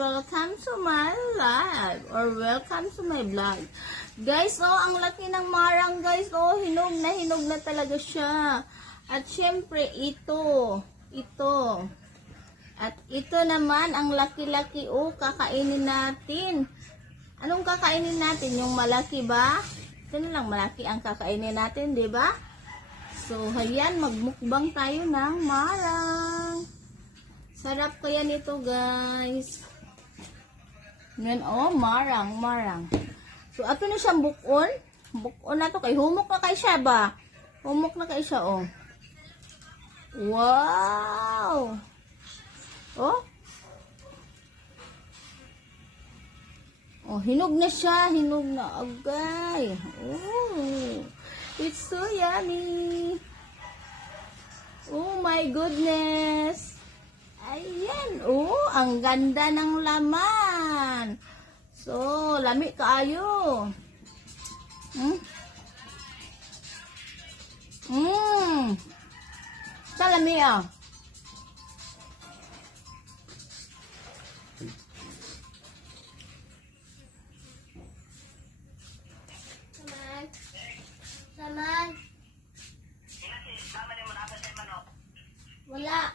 welcome to my live or welcome to my vlog. Guys, oh, ang laki ng marang, guys. Oh, hinog na talaga siya. At syempre, ito. At ito naman, ang laki-laki. Oh, kakainin natin. Anong kakainin natin? Yung malaki ba? Ito na lang, malaki ang kakainin natin, di ba? So, ayan, magmukbang tayo ng marang. Sarap kaya nito, guys. Yan, oh, marang. So, ato na siyang bukon. Bukon na to, kay humok na kay siya ba? Humok na kay siya, oh. Wow! Oh. Oh, hinog na siya. Hinog na agay. Oh. It's so yummy. Oh my goodness. Ayan. Oh, ang ganda ng laman. So, lami kaayo. Sa lami ah. Saman. Wala.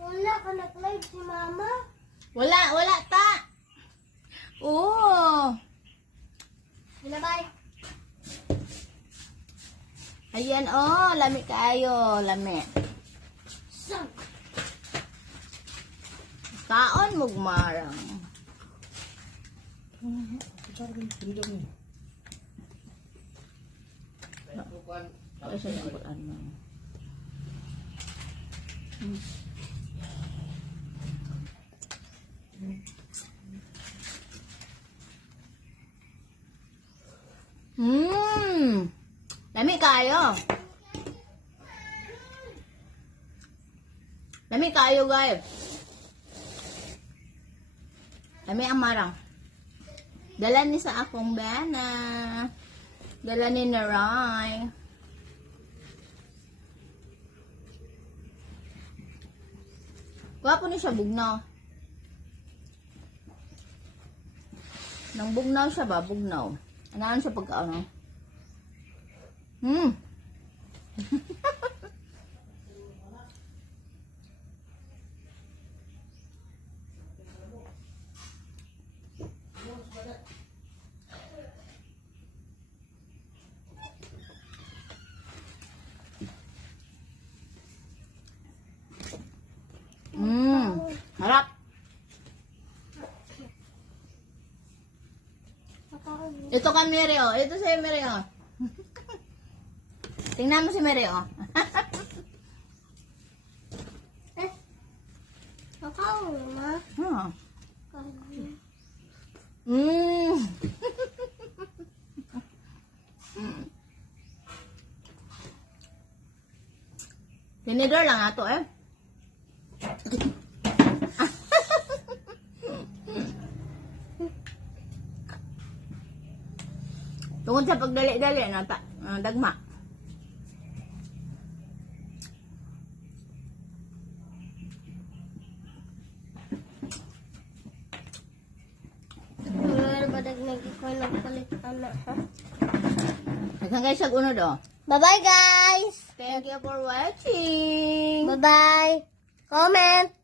Wala ka nag-live si mama. Wala ta. Oh. Bye. Ayan, oh, lami kaayo, lami. Kaon mugmarang. Ay, sa bukuan mo. Lami kayo. Lami kayo, guys. Lami ang marang. Dala ni sa akong bana. Dala ni Naray. Wapo ni siya bugnaw. Nang bugnaw siya ba? Bugnaw. Anaan siya pagkaano? Harap. Ito ka, Mary, oh. Ito sa'yo, Mary, oh. Tingnan mo si Mary, oh. Kakao, ma. Tinidor lang ato, eh. Tungkol sa pagdali-dali na dagma. Wala ba dagmig ikaw nagpalit anak, ha? Hanggang guys, sag-unod, oh. Bye-bye, guys! Thank you for watching. Bye-bye! Comment!